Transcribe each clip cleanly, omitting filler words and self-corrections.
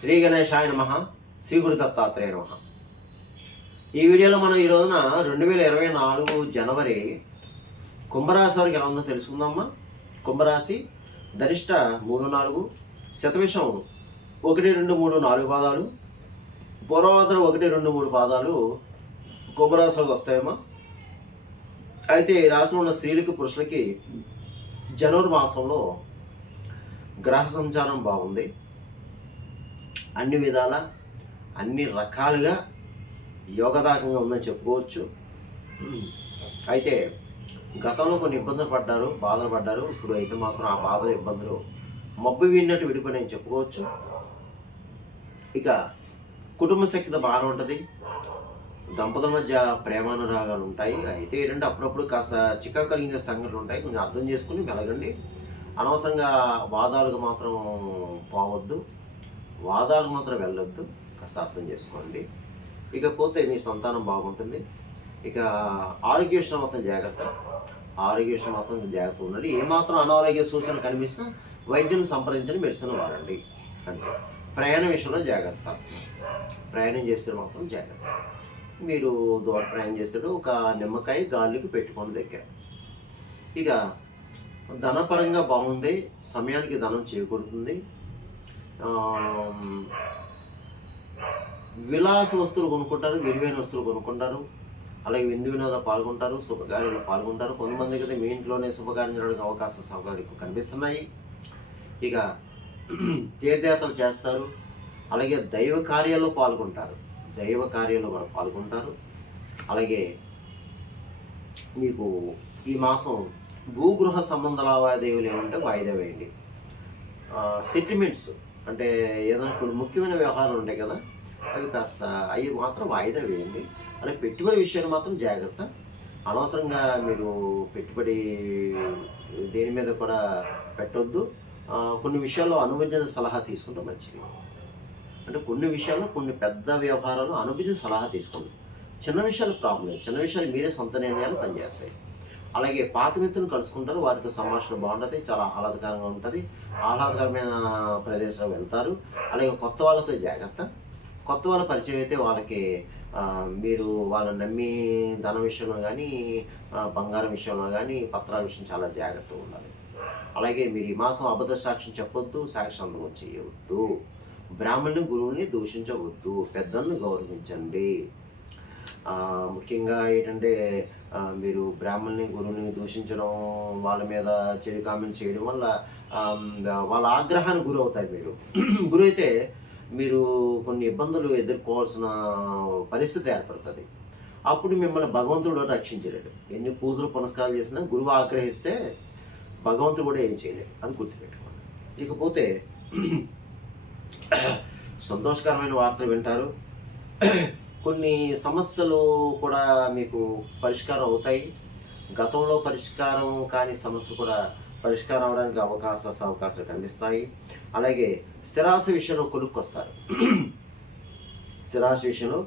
శ్రీ గణేశాయ నమః. శ్రీ గురు దత్తాత్రేయ నమః. ఈ వీడియోలో మనం ఈ రోజున 2024 జనవరి కుంభరాశి వారికి ఎలా ఉందో తెలుసుకుందామా. కుంభరాశి ధనిష్ట 3-4, శతవిషం 1-2-3-4 పాదాలు, పూర్వభద్ర 1-2-3 పాదాలు కుంభరాశిలోకి వస్తాయమ్మా. అయితే ఈ రాశిలో ఉన్న స్త్రీలకి పురుషులకి జనవరి మాసంలో గ్రహ సంచారం బాగుంది. అన్ని విధాల అన్ని రకాలుగా యోగదాయకంగా ఉందని చెప్పుకోవచ్చు. అయితే గతంలో కొన్ని ఇబ్బందులు పడ్డారు, బాధలు పడ్డారు. ఇప్పుడు అయితే మాత్రం ఆ బాధలు ఇబ్బందులు మబ్బు వీడినట్టు విడిపోయినాయని చెప్పుకోవచ్చు. ఇక కుటుంబ శక్తితో బాగానే ఉంటుంది. దంపతుల మధ్య ప్రేమానురాగాలు ఉంటాయి. అయితే ఏంటంటే అప్పుడప్పుడు కాస్త చికాకు కలిగించే సంఘటనలు ఉంటాయి. కొంచెం అర్థం చేసుకుని మెలగండి. అనవసరంగా వాదాలకు మాత్రం పోవద్దు, వాదాలకు మాత్రం వెళ్ళొద్దు. కాస్త అర్థం చేసుకోండి. ఇకపోతే మీ సంతానం బాగుంటుంది. ఇక ఆరోగ్య విషయం మాత్రం జాగ్రత్త, ఆరోగ్య విషయం మాత్రం జాగ్రత్త ఉండండి. ఏమాత్రం అనారోగ్య సూచనలు కనిపించినా వైద్యుని సంప్రదించని మెడిసిన్ వాడండి అంతే. ప్రయాణ విషయంలో జాగ్రత్త, ప్రయాణం చేస్తే మాత్రం జాగ్రత్త. మీరు దూర ప్రయాణం చేసేటప్పుడు ఒక నిమ్మకాయ గాలికి పెట్టుకోండి దగ్గర. ఇక ధనపరంగా బాగుంది, సమయానికి ధనం చేకూరుతుంది. విలాస వస్తువులు కొనుక్కుంటారు, విలువైన వస్తువులు కొనుక్కుంటారు. అలాగే విందు వినోదాలు పాల్గొంటారు, శుభకార్యాలు పాల్గొంటారు. కొంతమందికి అయితే మీ ఇంట్లోనే శుభకార్యం జరగడానికి అవకాశాలు ఎక్కువ కనిపిస్తున్నాయి. ఇక తీర్థయాత్రలు చేస్తారు, అలాగే దైవ కార్యాల్లో పాల్గొంటారు, దైవ కార్యాల్లో కూడా పాల్గొంటారు. అలాగే మీకు ఈ మాసం భూగృహ సంబంధ లావాదేవీలు ఏమంటే వాయిదా వేయండి. సెటిల్మెంట్స్ అంటే ఏదైనా కొన్ని ముఖ్యమైన వ్యవహారాలు ఉంటాయి కదా, అవి కాస్త అవి మాత్రం వాయిదా వేయండి. అలాగే పెట్టుబడి విషయాన్ని మాత్రం జాగ్రత్త. అనవసరంగా మీరు పెట్టుబడి దేని మీద కూడా పెట్టొద్దు. కొన్ని విషయాల్లో అనుభవజ్ఞ సలహా తీసుకుంటే మంచిది. అంటే కొన్ని విషయాల్లో కొన్ని పెద్ద వ్యవహారాలు అనుభవజ్ఞ సలహా తీసుకోండి. చిన్న విషయాలు ప్రాబ్లం లేదు, చిన్న విషయాలు మీరే సొంత నిర్ణయాలు పనిచేస్తాయి. అలాగే పాత మిత్రులను కలుసుకుంటారు, వారితో సంభాషణ బాగుంటుంది, చాలా ఆహ్లాదకరంగా ఉంటుంది. ఆహ్లాదకరమైన ప్రదేశాలు వెళ్తారు. అలాగే కొత్త వాళ్ళతో జాగ్రత్త. కొత్త వాళ్ళ పరిచయం అయితే వాళ్ళకి మీరు వాళ్ళని నమ్మి ధన విషయంలో కానీ, బంగారం విషయంలో కానీ, పత్రాల విషయం చాలా జాగ్రత్తగా ఉండాలి. అలాగే మీరు ఈ మాసం అబద్ధ సాక్ష్యం చెప్పొద్దు, సాక్ష్యాంతం చేయవద్దు. బ్రాహ్మణుని గురువుని దూషించవద్దు, పెద్దలను గౌరవించండి. ముఖ్యంగా ఏంటంటే మీరు బ్రాహ్మణుని గురువుని దూషించడం, వాళ్ళ మీద చెడు కామెంట్ చేయడం వల్ల వాళ్ళ ఆగ్రహానికి గురి అవుతారు. మీరు గురి అయితే మీరు కొన్ని ఇబ్బందులు ఎదుర్కోవాల్సిన పరిస్థితి ఏర్పడుతుంది. అప్పుడు మిమ్మల్ని భగవంతుడు రక్షించలేడు. ఎన్ని పూజలు పునస్కారాలు చేసినా గురువు ఆగ్రహిస్తే భగవంతుడు కూడా ఏం చేయలేడు, అది గుర్తుపెట్టుకోండి. ఇకపోతే సంతోషకరమైన వార్తలు వింటారు. కొన్ని సమస్యలు కూడా మీకు పరిష్కారం అవుతాయి. గతంలో పరిష్కారం కాని సమస్యలు కూడా పరిష్కారం అవడానికి అవకాశాలు కనిపిస్తాయి. అలాగే స్థిరాస్తి విషయంలో కొలుక్కొస్తారు, స్థిరాస్తి విషయంలో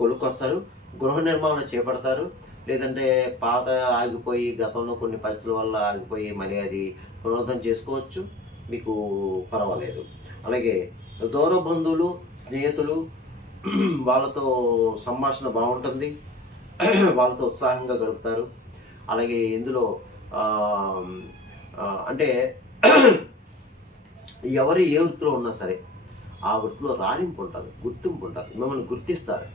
కొలుక్కొస్తారు. గృహ నిర్మాణం చేపడతారు. లేదంటే పాత ఆగిపోయి గతంలో కొన్ని పరిస్థితుల వల్ల ఆగిపోయి మళ్ళీ అది పునరుద్ధరణ చేసుకోవచ్చు, మీకు పర్వాలేదు. అలాగే దూర బంధువులు, స్నేహితులు, వాళ్ళతో సంభాషణ బాగుంటుంది, వాళ్ళతో ఉత్సాహంగా గడుపుతారు. అలాగే ఇందులో అంటే ఎవరు ఏ వృత్తిలో ఉన్నా సరే ఆ వృత్తిలో రాణింపు ఉంటుంది, గుర్తింపు ఉంటుంది, మిమ్మల్ని గుర్తిస్తారు,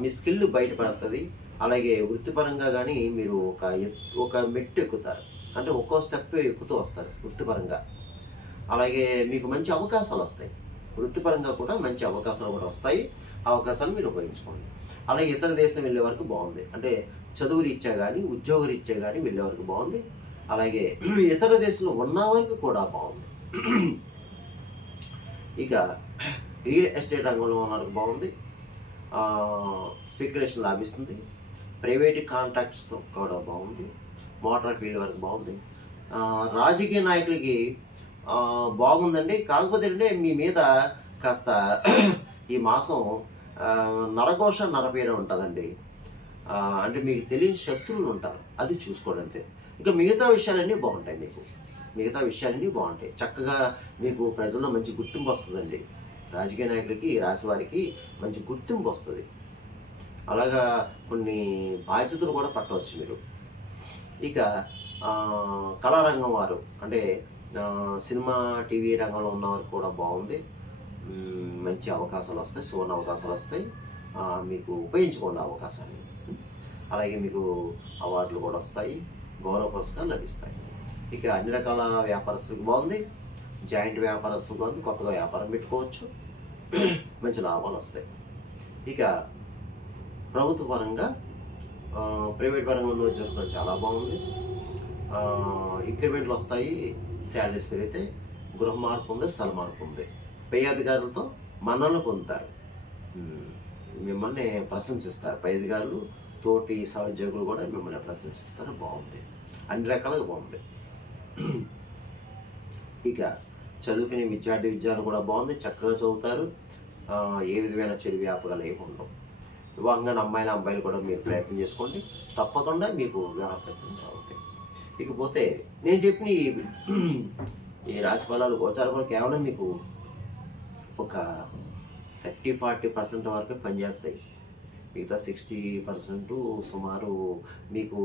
మీ స్కిల్ బయటపడుతుంది. అలాగే వృత్తిపరంగా కానీ మీరు ఒక మెట్టు ఎక్కుతారు, అంటే ఒక్కో స్టెప్ ఎక్కుతూ వస్తారు వృత్తిపరంగా. అలాగే మీకు మంచి అవకాశాలు వస్తాయి, వృత్తిపరంగా కూడా మంచి అవకాశాలు కూడా వస్తాయి. అవకాశాలు మీరు ఉపయోగించుకోండి. అలాగే ఇతర దేశం వెళ్ళే వరకు బాగుంది, అంటే చదువు రీత్యా కానీ ఉద్యోగ రీత్యా కానీ వెళ్ళే వరకు బాగుంది. అలాగే ఇతర దేశంలో ఉన్న వరకు కూడా బాగుంది. ఇక రియల్ ఎస్టేట్ రంగంలో ఉన్న వరకు బాగుంది, స్పెక్యులేషన్ లాభిస్తుంది. ప్రైవేట్ కాంట్రాక్ట్స్ కూడా బాగుంది, మోటార్ ఫీల్డ్ వరకు బాగుంది. రాజకీయ నాయకులకి బాగుందండి. కాకపోతే అంటే మీ మీద కాస్త ఈ మాసం నరఘోష నరపీడ ఉంటుందండి. అంటే మీకు తెలియని శత్రువులు ఉంటారు, అది చూసుకోండి అంతే. ఇంకా మిగతా విషయాలన్నీ బాగుంటాయి, మీకు మిగతా విషయాలన్నీ బాగుంటాయి. చక్కగా మీకు ప్రజల్లో మంచి గుర్తింపు వస్తుందండి. రాజకీయ నాయకులకి ఈ రాశి వారికి మంచి గుర్తింపు వస్తుంది. అలాగా కొన్ని బాధ్యతలు కూడా పట్టవచ్చు మీరు. ఇక కళారంగం వారు అంటే సినిమా టీవీ రంగంలో ఉన్నవారు కూడా బాగుంది. మంచి అవకాశాలు వస్తాయి, సువర్ణ అవకాశాలు వస్తాయి. మీకు ఉపయోగించుకోండి అవకాశాన్ని. అలాగే మీకు అవార్డులు కూడా వస్తాయి, గౌరవ పురస్కారాలు లభిస్తాయి. ఇక అన్ని రకాల వ్యాపారస్తులకు బాగుంది, జాయింట్ వ్యాపారస్తులకు బాగుంది, కొత్తగా వ్యాపారం పెట్టుకోవచ్చు, మంచి లాభాలు వస్తాయి. ఇక ప్రభుత్వ పరంగా ప్రైవేట్ పరంగా ఉన్న ఉద్యోగులు కూడా చాలా బాగుంది. ఇంక్రిమెంట్లు వస్తాయి, శాలరీస్ పెరిగితే, గృహ మార్పు ఉంది, స్థల మార్పు ఉంది. పై అధికారులతో మన్ననలు పొందుతారు, మిమ్మల్ని ప్రశంసిస్తారు. పై అధికారులు తోటి సహోద్యోగులు కూడా మిమ్మల్ని ప్రశంసిస్తారు. బాగుంది, అన్ని రకాలుగా బాగుంది. ఇక చదువుకునే విద్యార్థులు కూడా బాగుంది, చక్కగా చదువుతారు. ఏ విధమైన చెడు వ్యాపకాలు ఏమి ఉండవు. వివాహంగా అమ్మాయిలు కూడా మీరు ప్రయత్నం చేసుకోండి, తప్పకుండా మీకు వివాహ ప్రయత్నం సాగుతాయి. ఇకపోతే నేను చెప్పిన ఈ రాశి ఫలాలు గోచార కూడా కేవలం మీకు ఒక 30-40% వరకు పనిచేస్తాయి. మిగతా 60% సుమారు మీకు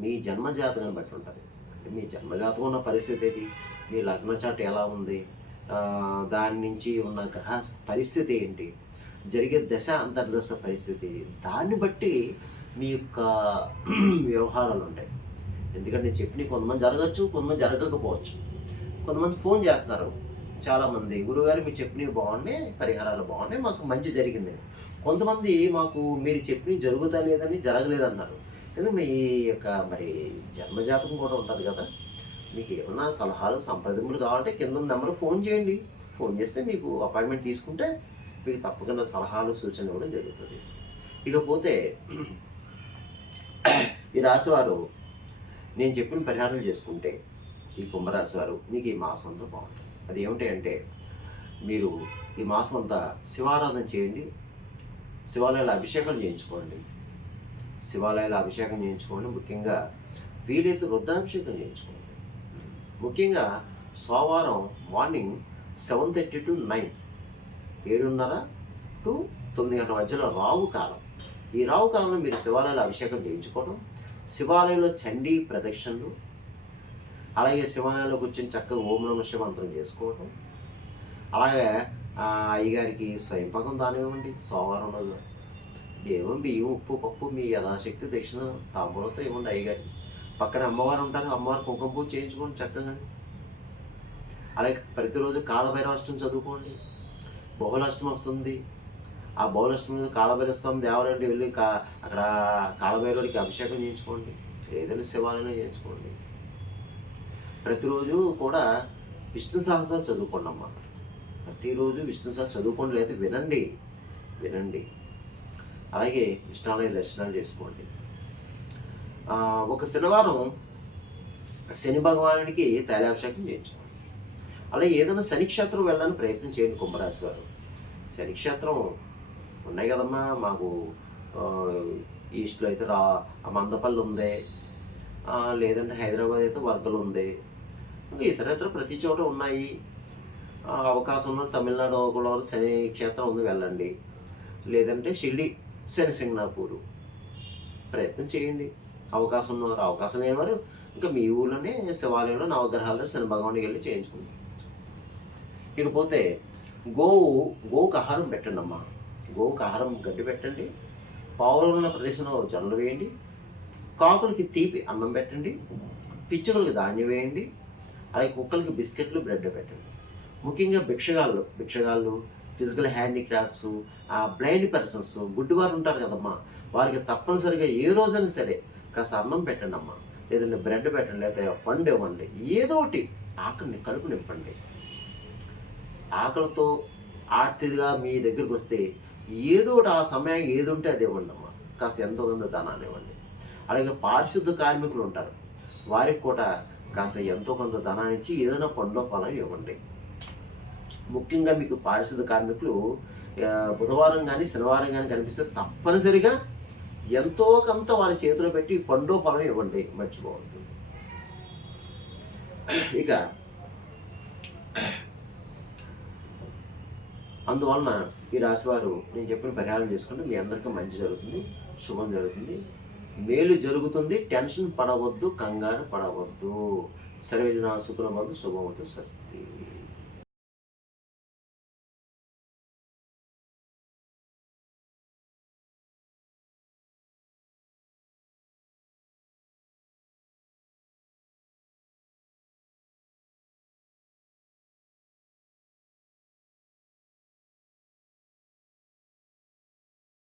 మీ జన్మజాతకాన్ని బట్టి ఉంటుంది. అంటే మీ జన్మజాతకం ఉన్న పరిస్థితి ఏంటి, మీ లగ్న చాట్ ఎలా ఉంది, దాని నుంచి ఉన్న గ్రహ పరిస్థితి ఏంటి, జరిగే దశ అంతర్దశ పరిస్థితి, దాన్ని బట్టి మీ యొక్క వ్యవహారాలు ఉంటాయి. ఎందుకంటే నేను చెప్పిన కొంతమంది జరగచ్చు, కొంతమంది జరగకపోవచ్చు. కొంతమంది ఫోన్ చేస్తారు, చాలామంది, గురువుగారు మీరు చెప్పినవి బాగున్నాయి, పరిహారాలు బాగున్నాయి, మాకు మంచి జరిగింది. కొంతమంది మాకు మీరు చెప్పినవి జరుగుతా లేదని జరగలేదన్నారు. ఎందుకు మీ యొక్క మరి జన్మజాతకం కూడా ఉంటుంది కదా. మీకు ఏమన్నా సలహాలు సంప్రదింపులు కావాలంటే కింద నెంబర్ ఫోన్ చేయండి. ఫోన్ చేస్తే మీకు అపాయింట్మెంట్ తీసుకుంటే మీకు తప్పకుండా సలహాలు సూచనలు ఇవ్వడం జరుగుతుంది. ఇకపోతే ఈ రాశివారు నేను చెప్పిన పరిహారాలు చేసుకుంటే, ఈ కుంభరాశి వారు మీకు ఈ మాసం అంతా బాగుంటుంది. అది ఏమిటి అంటే, మీరు ఈ మాసం అంతా శివారాధన చేయండి, శివాలయాల అభిషేకం చేయించుకోండి. ముఖ్యంగా వీలైతే రుద్రాభిషేకం చేయించుకోండి. ముఖ్యంగా సోమవారం మార్నింగ్ 7:30 to 9, 7:30 to 9 గంటల మధ్యలో రావు కాలం. ఈ రావు కాలంలో మీరు శివాలయాల అభిషేకం చేయించుకోవడం, శివాలయంలో చండీ ప్రదక్షిణలు, అలాగే శివాలయంలో కూర్చొని చక్కగా ఓం నమః శివాయ మంత్రం చేసుకోవడం, అలాగే అయ్యగారికి స్వయంపాకం దానం ఇవ్వండి. సోమవారం రోజు ఏమో బియ్యం, ఉప్పు, పప్పు మీ యథాశక్తి దక్షిణ తాంబూలంతో ఇవ్వండి అయ్యగారికి. పక్కన అమ్మవారు ఉంటారు, అమ్మవారు కుంకుమ పూజ చేయించుకోండి చక్కగా. అలాగే ప్రతిరోజు కాలభైరవాష్టమి చదువుకోండి. బహుళాష్టమి వస్తుంది, ఆ బహుళాష్టమి కాలభైరవ స్వామి దేవాలయానికి వెళ్ళి అక్కడ కాలభైరవుడికి అభిషేకం చేయించుకోండి, ఏదైనా శివాలయంలో చేయించుకోండి. ప్రతిరోజు కూడా విష్ణు సహస్రాలు చదువుకోండి అమ్మ. ప్రతిరోజు విష్ణు సహస్రం చదువుకోండి, లేదా వినండి. అలాగే విష్ణాలయ దర్శనాలు చేసుకోండి. ఒక శనివారం శని భగవానుడికి తైలాభిషేకం చేయించుకోండి. అలాగే ఏదైనా శనిక్షేత్రం వెళ్ళడానికి ప్రయత్నం చేయండి కుంభరాశి వారు. శనిక్షేత్రం ఉన్నాయి కదమ్మా, మాకు ఈస్ట్లో అయితే మందపల్లి ఉంది, లేదంటే హైదరాబాద్ అయితే వర్గలు ఉంది, ఇతర ప్రతి చోట ఉన్నాయి. అవకాశం ఉన్న తమిళనాడు కూడా శని క్షేత్రం ఉంది, వెళ్ళండి. లేదంటే షిరిడి శని సింగనాపూరు ప్రయత్నం చేయండి. అవకాశం ఉన్నవారు, అవకాశం లేనివారు ఇంకా మీ ఊళ్ళోనే శివాలయంలో నవగ్రహాలతో శని భగవానికి వెళ్ళి చేయించుకోండి. ఇకపోతే గోవుకు ఆహారం పెట్టండి అమ్మా. గోవుకు ఆహారం గడ్డి పెట్టండి, పావులు ఉన్న ప్రదేశంలో జొన్నలు వేయండి, కాకులకి తీపి అన్నం పెట్టండి, పిచ్చుకలకి ధాన్యం వేయండి, అలాగే కుక్కలకి బిస్కెట్లు, బ్రెడ్ పెట్టండి. ముఖ్యంగా భిక్షగాళ్ళు, ఫిజికల్ హ్యాండిక్రాఫ్ట్స్, బ్లైండ్ పర్సన్స్, గుడ్డివారు ఉంటారు కదమ్మా, వారికి తప్పనిసరిగా ఏ రోజైనా సరే కాస్త అన్నం పెట్టండి అమ్మా, లేదంటే బ్రెడ్ పెట్టండి, లేదా పండు ఇవ్వండి. ఏదో ఒకటి ఆకలిని కడుపు నింపండి. ఆకలితో ఆర్తిగా మీ దగ్గరికి వస్తే ఏదో ఒకటి ఆ సమయం ఏది ఉంటే అది ఇవ్వండి అమ్మా, కాస్త ఎంతో కొంత ధనాన్ని ఇవ్వండి. అలాగే పారిశుద్ధ కార్మికులు ఉంటారు, వారికి కూడా కాస్త ఎంతో కొంత ధనాన్ని ఇచ్చి ఏదైనా పండ్లో పొలం ఇవ్వండి. ముఖ్యంగా మీకు పారిశుద్ధ కార్మికులు బుధవారం కానీ శనివారం కానీ కనిపిస్తే తప్పనిసరిగా ఎంతో కొంత వారి చేతిలో పెట్టి పండ్లో పొలం ఇవ్వండి, మర్చిపోవద్దు. ఇక అందువలన ఈ రాశివారు నేను చెప్పిన పరిహారం చేసుకుంటే మీ అందరికీ మంచి జరుగుతుంది, శుభం జరుగుతుంది, మేలు జరుగుతుంది. టెన్షన్ పడవద్దు, కంగారు పడవద్దు. సర్వేజన సుఖనవద్దు, శుభమవుతూ స్వస్తి.